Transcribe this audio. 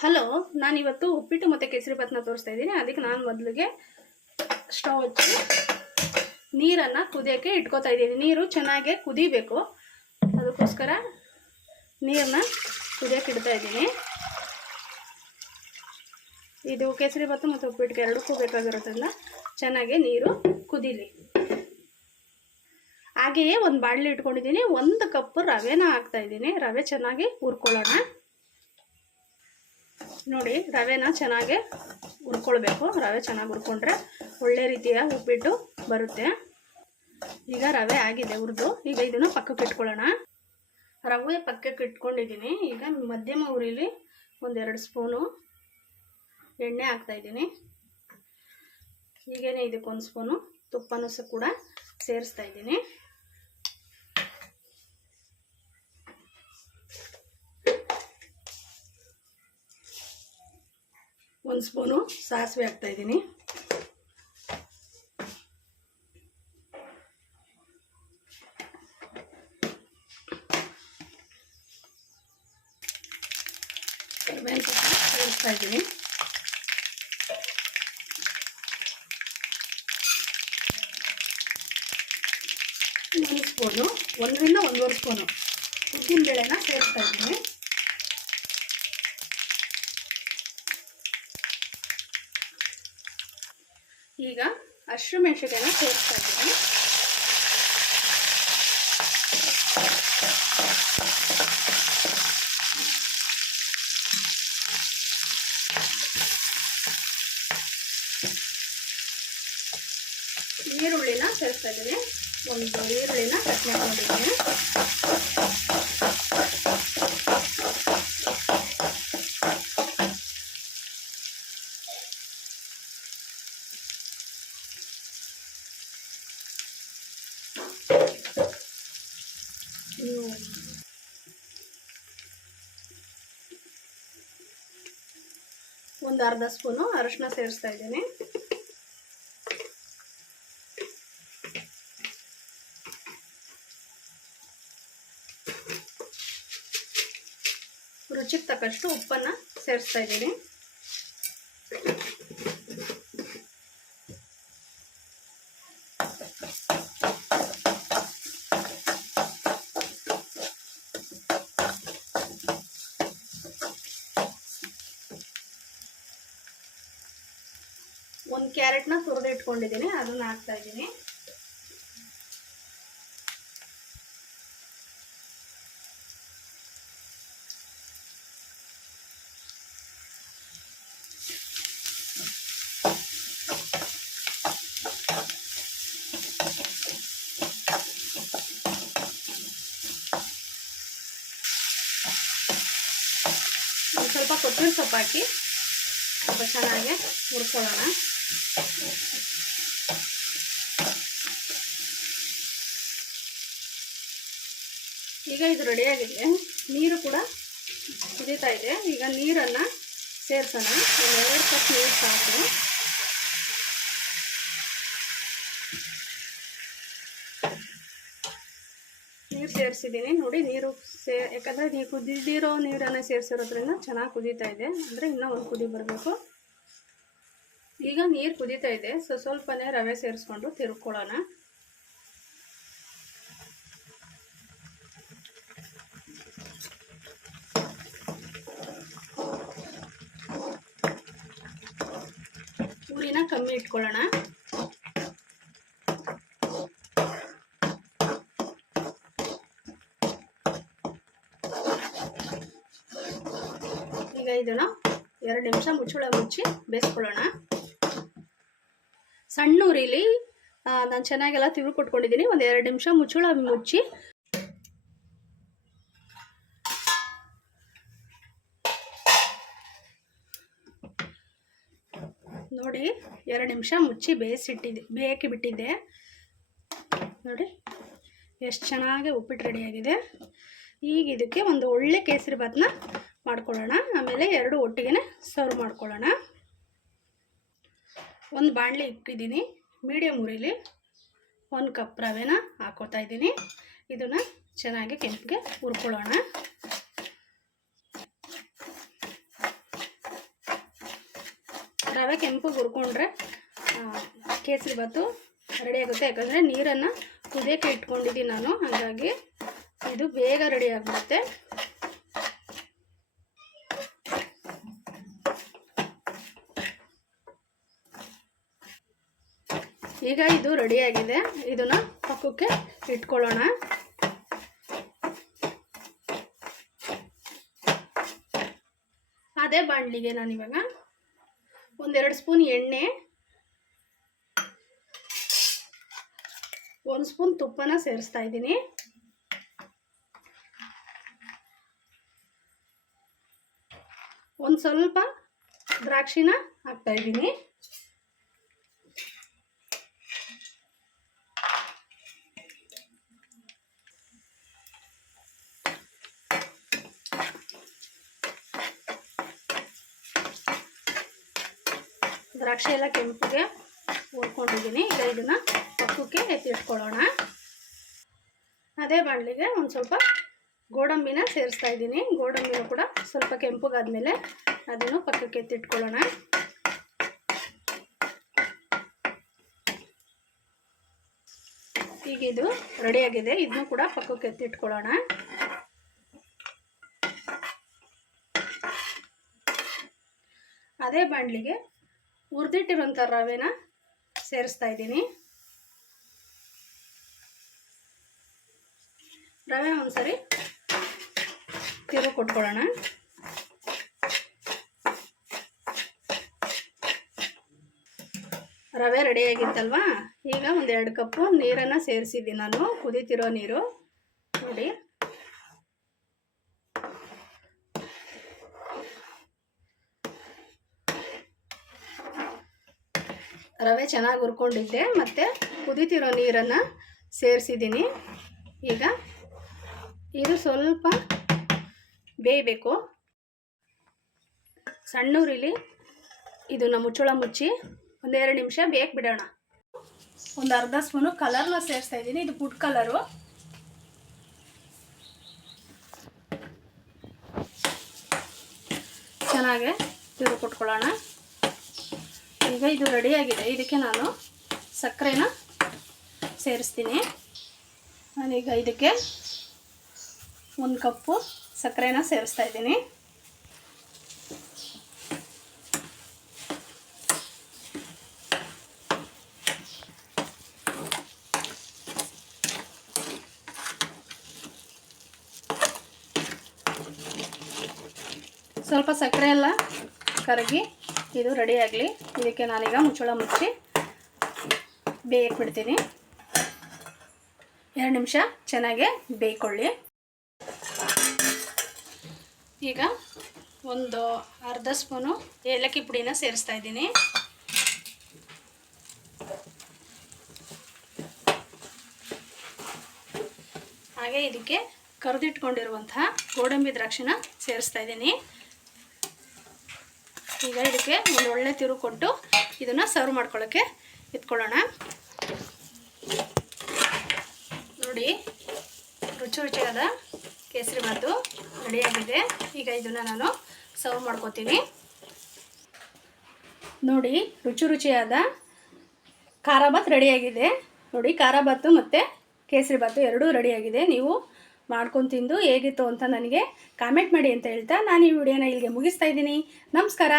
Hello, ನಾನಿವತ್ತು ಉಪ್ಪಿಟ್ಟು ಮತ್ತು ಕೇಸರಿ ಭಾತ್ನ ತೋರಿಸ್ತಾ ಇದ್ದೀನಿ. ಅದಕ್ಕೆ ನಾನು ಮೊದಲಿಗೆ ಸ್ಟವ್ ಹಚ್ಚಿ ನೀರನ್ನು ಕುದಿಯೋಕ್ಕೆ ಇಟ್ಕೋತಾ ಇದ್ದೀನಿ. ನೀರು ಚೆನ್ನಾಗೆ ಕುದಿಬೇಕು. ಅದಕ್ಕೋಸ್ಕರ ನೀರನ್ನ ಕುದಿಯೋಕೆ ಇಡ್ತಾ ಇದ್ದೀನಿ. ಇದು ಕೇಸರಿ ಭಾತು ಮತ್ತು ಉಪ್ಪಿಟ್ಟಿಗೆ ಎರಡಕ್ಕೂ ಬೇಕಾಗಿರೋದ್ರಿಂದ ಚೆನ್ನಾಗಿ ನೀರು ಕುದೀಲಿ. ಹಾಗೆಯೇ ಒಂದು ಬಾಣಲಿ ಇಟ್ಕೊಂಡಿದ್ದೀನಿ. ಒಂದು ಕಪ್ಪು ರವೆನ ಹಾಕ್ತಾ ಇದ್ದೀನಿ. ರವೆ ಚೆನ್ನಾಗಿ ಹುರ್ಕೊಳ್ಳೋಣ. ನೋಡಿ, ರವೆನ ಚೆನ್ನಾಗಿ ಹುರ್ಕೊಳ್ಬೇಕು. ರವೆ ಚೆನ್ನಾಗಿ ಹುರ್ಕೊಂಡ್ರೆ ಒಳ್ಳೆ ರೀತಿಯ ಉಪ್ಪಿಟ್ಟು ಬರುತ್ತೆ. ಈಗ ರವೆ ಆಗಿದೆ ಹುರಿದು. ಈಗ ಇದನ್ನು ಪಕ್ಕಕ್ಕೆ ಇಟ್ಕೊಳ್ಳೋಣ. ರವೆ ಪಕ್ಕಕ್ಕೆ ಇಟ್ಕೊಂಡಿದ್ದೀನಿ. ಈಗ ಮಧ್ಯಮ ಉರಿಲಿ ಒಂದೆರಡು ಸ್ಪೂನು ಎಣ್ಣೆ ಹಾಕ್ತಾಯಿದ್ದೀನಿ ಹೀಗೇನೆ ಇದಕ್ಕೊಂದು ಸ್ಪೂನು ತುಪ್ಪನೂ ಸಹ ಕೂಡ ಸೇರಿಸ್ತಾ ಇದ್ದೀನಿ. ಒಂದು ಸ್ಪೂನು ಸಾಸಿವೆ ಹಾಕ್ತಾ ಇದ್ದೀನಿ. ಕರಿಬೇವಿನ ಸೊಪ್ಪು ಸೇರಿಸ್ತಾ ಇದ್ದೀನಿ. ಒಂದು ಸ್ಪೂನು, ಒಂದರಿಂದ ಒಂದೂವರೆ ಸ್ಪೂನು ಉದ್ದಿನ ಬೇಳೆನ ಸೇರಿಸ್ತಾ ಇದ್ದೀನಿ. ಈಗ ಹಸಿರು ಮೆಣಸಿನಕಾಯಿನ ಸೇರಿಸ್ತಾ ಇದ್ದೀನಿ. ಈರುಳ್ಳಿನ ಸೇರಿಸ್ತಾ ಇದ್ದೀನಿ. ಒಂದು ಈರುಳ್ಳಿನ ಕಟ್ ಮಾಡ್ಕೊಂಡಿದ್ದೀನಿ. ಒಂದು ಅರ್ಧ ಸ್ಪೂನು ಅರಶಿನ ಸೇರಿಸ್ತಾ ಇದ್ದೀನಿ. ರುಚಿಗೆ ತಕ್ಕಷ್ಟು ಉಪ್ಪನ್ನು ಸೇರಿಸ್ತಾ ಇದ್ದೀನಿ. ಒಂದು ಕ್ಯಾರೆಟ್ನ ತುರಿದು ಇಟ್ಕೊಂಡಿದ್ದೀನಿ ಅದನ್ನು ಹಾಕ್ತಾ ಇದ್ದೀನಿ. ಸ್ವಲ್ಪ ಕೊತ್ತಂಬರಿ ಸೊಪ್ಪು ಹಾಕಿ ಸ್ವಲ್ಪ ಚೆನ್ನಾಗಿ ಹುರ್ಕೊಳ್ಳೋಣ. ಈಗ ಇದು ರೆಡಿಯಾಗಿದೆ ನೀರು ಕೂಡ ಕುದೀತಾ ಇದೆ. ಈಗ ನೀರನ್ನು ಸೇರಿಸೋಣ. ಒಂದು ಎರಡು ಕಪ್ ನೀರು ಸಾಕು. ನೀರು ಸೇರಿಸಿದ್ದೀನಿ. ನೋಡಿ ನೀರು ಸೇ ಯಾಕಂದರೆ ನೀವು ಕುದಿದಿರೋ ನೀರನ್ನು ಸೇರಿಸಿರೋದ್ರಿಂದ ಚೆನ್ನಾಗಿ ಕುದೀತಾ ಇದೆ. ಅಂದರೆ ಇನ್ನೂ ಒಂದು ಕುದಿ ಬರಬೇಕು. ಈಗ ನೀರು ಕುದೀತಾ ಇದೆ. ಸೊ, ಸ್ವಲ್ಪನೇ ರವೆ ಸೇರಿಸ್ಕೊಂಡು ತಿರ್ಕೊಳ್ಳೋಣ. ಕಮ್ಮಿ ಇಟ್ಕೊಳ್ಳೋಣ. ಈಗ ಇದನ್ನು ಎರಡು ನಿಮಿಷ ಮುಚ್ಚಳ ಮುಚ್ಚಿ ಬೇಯಿಸ್ಕೊಳ್ಳೋಣ. ಸಣ್ಣ ಉರಿಲಿ ನಾನು ಚೆನ್ನಾಗೆಲ್ಲ ತಿರುಳು ಕೊಟ್ಕೊಂಡಿದ್ದೀನಿ ಒಂದು ಎರಡು ನಿಮಿಷ ಮುಚ್ಚಳ ಮುಚ್ಚಿ ನೋಡಿ, ಎರಡು ನಿಮಿಷ ಮುಚ್ಚಿ ಬೇಯಿಸಿಟ್ಟಿದ್ದೆ ಬೇಯಕ್ಕೆ ಬಿಟ್ಟಿದ್ದೆ ನೋಡಿ, ಎಷ್ಟು ಚೆನ್ನಾಗಿ ಉಪ್ಪಿಟ್ಟು ರೆಡಿಯಾಗಿದೆ ಈಗ ಇದಕ್ಕೆ ಒಂದು ಒಳ್ಳೆ ಕೇಸರಿ ಭಾತ್ನ ಮಾಡ್ಕೊಳ್ಳೋಣ. ಆಮೇಲೆ ಎರಡು ಒಟ್ಟಿಗೆ ಸರ್ವ್ ಮಾಡ್ಕೊಳ್ಳೋಣ. ಒಂದು ಬಾಣಲೆ ಇಕ್ಕಿದ್ದೀನಿ. ಮೀಡಿಯಮ್ ಉರಿಲಿ ಒಂದು ಕಪ್ ರವೆನ ಹಾಕೋತಾ ಇದ್ದೀನಿ. ಇದನ್ನು ಚೆನ್ನಾಗಿ ಕೆಂಪಿಗೆ ಹುರ್ಕೊಳ್ಳೋಣ. ರವೆ ಕೆಂಪು ಹುರ್ಕೊಂಡ್ರೆ ಕೇಸರಿ ಭಾತು ರೆಡಿ ಆಗುತ್ತೆ. ಯಾಕಂದರೆ ನೀರನ್ನು ಕುದಿಯೋಕ್ಕೆ ಇಟ್ಕೊಂಡಿದ್ದೀನಿ ನಾನು. ಹಾಗಾಗಿ ಇದು ಬೇಗ ರೆಡಿ ಆಗಿಬಿಡುತ್ತೆ. ಈಗ ಇದು ರೆಡಿಯಾಗಿದೆ ಇದನ್ನು ಪಕ್ಕಕ್ಕೆ ಇಟ್ಕೊಳ್ಳೋಣ. ಅದೇ ಬಾಣಲಿಗೆ ನಾನಿವಾಗ ಒಂದೆರಡು ಸ್ಪೂನ್ ಎಣ್ಣೆ ಒಂದು ಸ್ಪೂನ್ ತುಪ್ಪನ ಸೇರಿಸ್ತಾ ಇದ್ದೀನಿ. ಒಂದು ಸ್ವಲ್ಪ ದ್ರಾಕ್ಷಿನ ಹಾಕ್ತಾ ಇದ್ದೀನಿ. ದ್ರಾಕ್ಷಿ ಎಲ್ಲ ಕೆಂಪಿಗೆ ಹುರ್ಕೊಂಡಿದ್ದೀನಿ. ಈಗ ಇದನ್ನು ಪಕ್ಕಕ್ಕೆ ಎತ್ತಿಟ್ಕೊಳ್ಳೋಣ. ಅದೇ ಬಾಣಲಿಗೆ ಒಂದು ಸ್ವಲ್ಪ ಗೋಡಂಬಿನ ಸೇರಿಸ್ತಾ ಇದ್ದೀನಿ. ಗೋಡಂಬಿನೂ ಕೂಡ ಸ್ವಲ್ಪ ಕೆಂಪಗಾದ್ಮೇಲೆ ಅದನ್ನು ಪಕ್ಕಕ್ಕೆ ಎತ್ತಿಟ್ಕೊಳ್ಳೋಣ. ಈಗ ಇದು ರೆಡಿಯಾಗಿದೆ. ಇದನ್ನು ಕೂಡ ಪಕ್ಕಕ್ಕೆ ಎತ್ತಿಟ್ಕೊಳ್ಳೋಣ. ಅದೇ ಬಾಣಲಿಗೆ ಹುರಿದಿಟ್ಟಿರೋಂಥ ರವೆನ ಸೇರಿಸ್ತಾ ಇದ್ದೀನಿ. ರವೆ ಒಂದ್ಸರಿ ತಿರು ಕೊಟ್ಕೊಳ್ಳೋಣ. ರವೆ ರೆಡಿಯಾಗಿತ್ತಲ್ವಾ ಈಗ ಒಂದು ಎರಡು ಕಪ್ಪು ನೀರನ್ನು ಸೇರಿಸಿದ್ದೀನಿ ನಾನು. ಕುದಿತಿರೋ ನೀರು. ನೋಡಿ. ರವೆ ಚೆನ್ನಾಗಿ ಹುರ್ಕೊಂಡಿದ್ದೆ, ಮತ್ತು ಕುದೀತಿರೋ ನೀರನ್ನು ಸೇರಿಸಿದ್ದೀನಿ. ಈಗ ಇದು ಸ್ವಲ್ಪ ಬೇಯಬೇಕು. ಸಣ್ಣೂರಿಲಿ ಇದನ್ನು ಮುಚ್ಚಳ ಮುಚ್ಚಿ ಒಂದೆರಡು ನಿಮಿಷ ಬೇಯಕ್ಕೆ ಬಿಡೋಣ. ಒಂದು ಅರ್ಧ ಸ್ಪೂನು ಕಲರ್ನ ಸೇರಿಸ್ತಾ ಇದ್ದೀನಿ, ಇದು ಫುಡ್ ಕಲರು. ಚೆನ್ನಾಗೆ ತಿರು ಕೊಟ್ಕೊಳ್ಳೋಣ. ಈಗ ಇದು ರೆಡಿಯಾಗಿದೆ. ಇದಕ್ಕೆ ನಾನು ಸಕ್ಕರೆನ ಸೇರಿಸ್ತೀನಿ. ನಾನೀಗ ಇದಕ್ಕೆ ಒಂದು ಕಪ್ಪು ಸಕ್ಕರೆನ ಸೇರಿಸ್ತಾ ಇದ್ದೀನಿ. ಸ್ವಲ್ಪ ಸಕ್ಕರೆ ಎಲ್ಲ ಕರಗಿ ಇದು ರೆಡಿ ಆಗಲಿ. ಇದಕ್ಕೆ ನಾನೀಗ ಮುಚ್ಚಳ ಮುಚ್ಚಿ ಬೇಯಕ್ಕೆ ಬಿಡ್ತೀನಿ. ಎರಡು ನಿಮಿಷ ಚೆನ್ನಾಗಿ ಬೇಯ್ಕೊಳ್ಳಿ. ಈಗ ಒಂದು ಅರ್ಧ ಸ್ಪೂನು ಏಲಕ್ಕಿ ಪುಡಿನ ಸೇರಿಸ್ತಾ ಇದ್ದೀನಿ. ಹಾಗೆ ಇದಕ್ಕೆ ಕರೆದಿಟ್ಕೊಂಡಿರುವಂತಹ ಗೋಡಂಬಿ ದ್ರಾಕ್ಷಿನ ಸೇರಿಸ್ತಾ ಇದ್ದೀನಿ. ಈಗ ಇದಕ್ಕೆ ಒಂದು ಒಳ್ಳೆ ತಿರು ಕೊಟ್ಟು ಇದನ್ನು ಸರ್ವ್ ಮಾಡ್ಕೊಳ್ಳೋಕ್ಕೆ ಇಟ್ಕೊಳ್ಳೋಣ ನೋಡಿ, ರುಚಿ ರುಚಿಯಾದ ಕೇಸರಿ ಭಾತು ರೆಡಿಯಾಗಿದೆ ಈಗ ಇದನ್ನು ನಾನು ಸರ್ವ್ ಮಾಡ್ಕೋತೀನಿ. ನೋಡಿ, ರುಚಿ ರುಚಿಯಾದ ಖಾರ ರೆಡಿಯಾಗಿದೆ ನೋಡಿ, ಖಾರ ಮತ್ತು ಕೇಸರಿ ಭಾತು ಎರಡೂ ರೆಡಿಯಾಗಿದೆ ನೀವು ಮಾಡ್ಕೊಂಡು ತಿಂದು ಹೇಗಿತ್ತು ಅಂತ ನನಗೆ ಕಾಮೆಂಟ್ ಮಾಡಿ ಅಂತ ಹೇಳ್ತಾ ನಾನು ಈ ವಿಡಿಯೋನ ಇಲ್ಲಿಗೆ ಮುಗಿಸ್ತಾ ಇದ್ದೀನಿ. ನಮಸ್ಕಾರ.